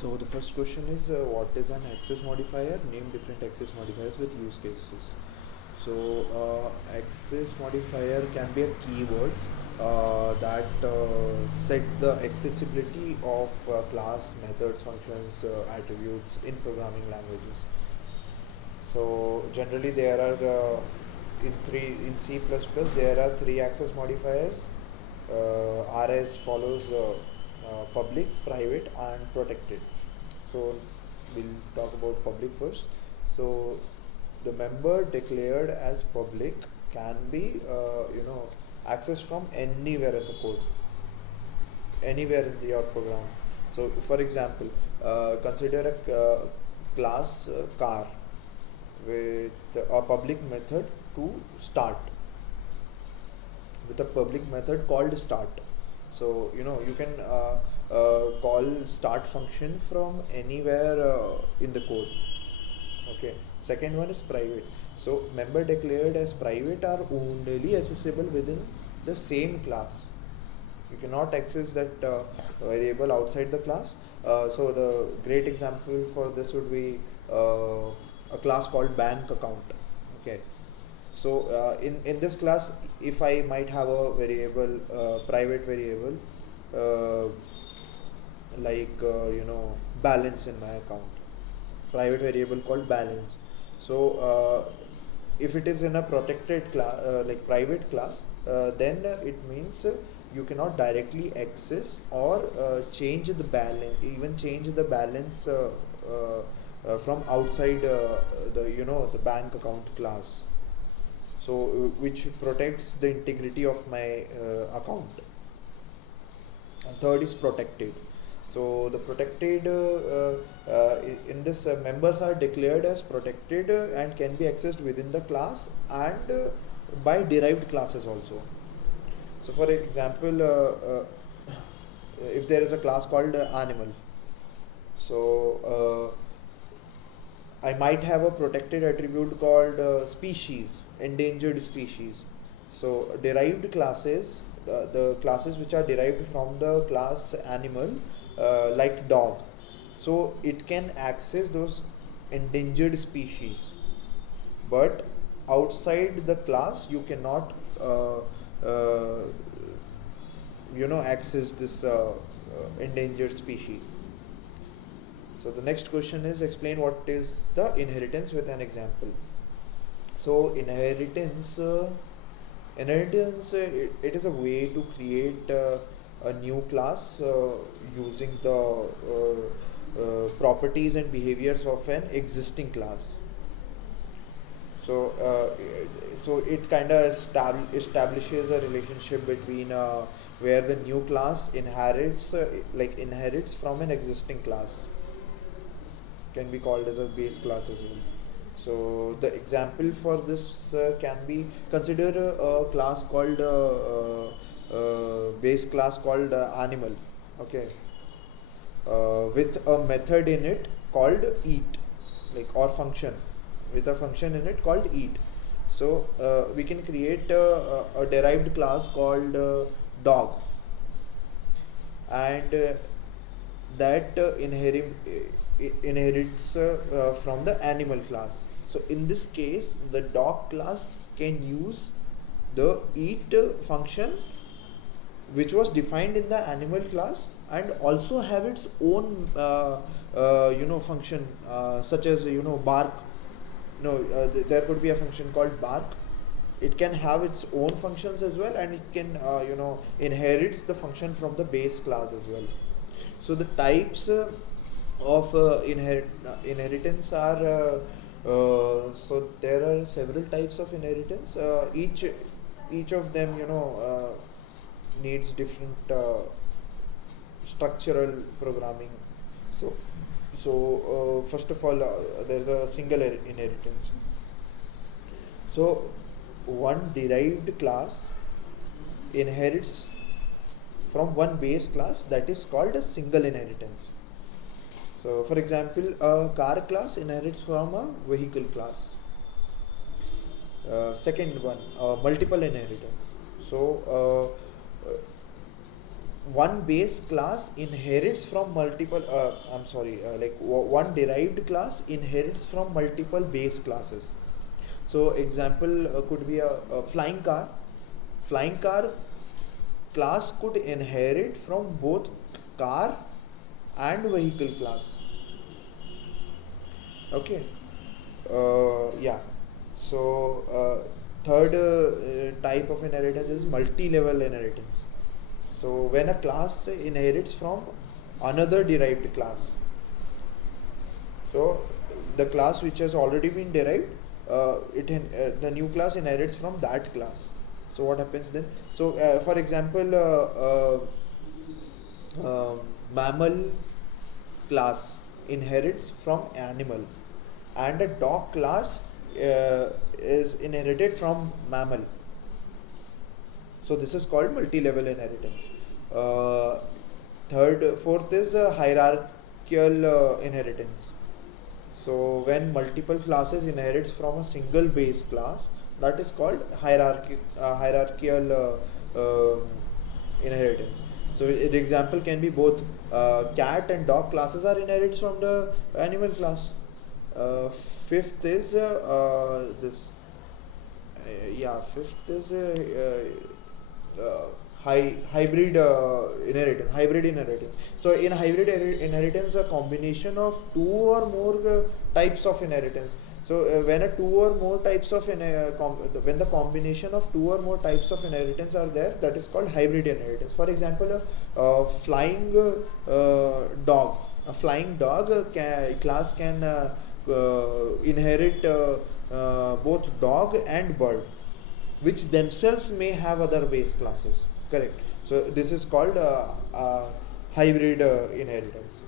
So the first question is what is an access modifier? Name different access modifiers with use cases. So access modifier can be a keywords that set the accessibility of class, methods, functions, attributes in programming languages. So generally there are in C++ there are three access modifiers. R as follows: public, private, and protected. So we'll talk about public first. So the member declared as public can be accessed from anywhere in the code, anywhere in your program. So for example, consider a class car with a public method to start, with a public method called start. So you can call start function from anywhere in the code. Okay. Second one is private. So member declared as private are only accessible within the same class. You cannot access that variable outside the class. So the great example for this would be a class called bank account. Okay. So in this class, if I might have a variable, private variable, uh, like balance in my account, private variable called balance. So if it is in a protected class, like private class, then it means you cannot directly access or change the balance, even change the balance from outside the bank account class. So which protects the integrity of my account. And third is protected. So the protected in this members are declared as protected and can be accessed within the class and by derived classes also. So for example, if there is a class called animal, so I might have a protected attribute called species, endangered species. So derived classes, the classes which are derived from the class animal, like dog. So it can access those endangered species, but outside the class you cannot uh, access this endangered species. So the next question is explain what is the inheritance with an example. So inheritance it is a way to create a new class using the properties and behaviors of an existing class. So so it kind of establishes a relationship between where the new class inherits from an existing class, can be called as a base class as well. So the example for this can be consider a class called base class called animal. Okay. With a method in it called eat, like, or function, with a function in it called eat. So we can create a derived class called dog, and that inherits from the animal class. So in this case, the dog class can use the eat function which was defined in the animal class, and also have its own function, such as bark. There could be a function called bark. It can have its own functions as well, and it can inherits the function from the base class as well. So the types of inheritance are so there are several types of inheritance. Each of them needs different structural programming. So first of all, there's a single inheritance. So one derived class inherits from one base class, that is called a single inheritance. So for example, a car class inherits from a vehicle class. Second one, multiple inheritance. So one base class inherits from multiple one derived class inherits from multiple base classes. So example could be a flying car class could inherit from both car and vehicle class. Okay. Yeah. So third type of inheritance is multi-level inheritance. So when a class inherits from another derived class, so the class which has already been derived, the new class inherits from that class. So what happens then? So for example, mammal class inherits from animal, and a dog class is inherited from mammal. So this is called multi-level inheritance. uh, Fourth is hierarchical inheritance. So when multiple classes inherits from a single base class, that is called hierarchical inheritance. So the example can be both cat and dog classes are inherited from the animal class. Fifth is this yeah fifth is hybrid hybrid inheritance. So in hybrid inheritance, a combination of two or more types of inheritance. So when a two or more types of when the combination of two or more types of inheritance are there, that is called hybrid inheritance. For example, a flying dog class can inherit both dog and bird, which themselves may have other base classes. Correct. So this is called hybrid inheritance.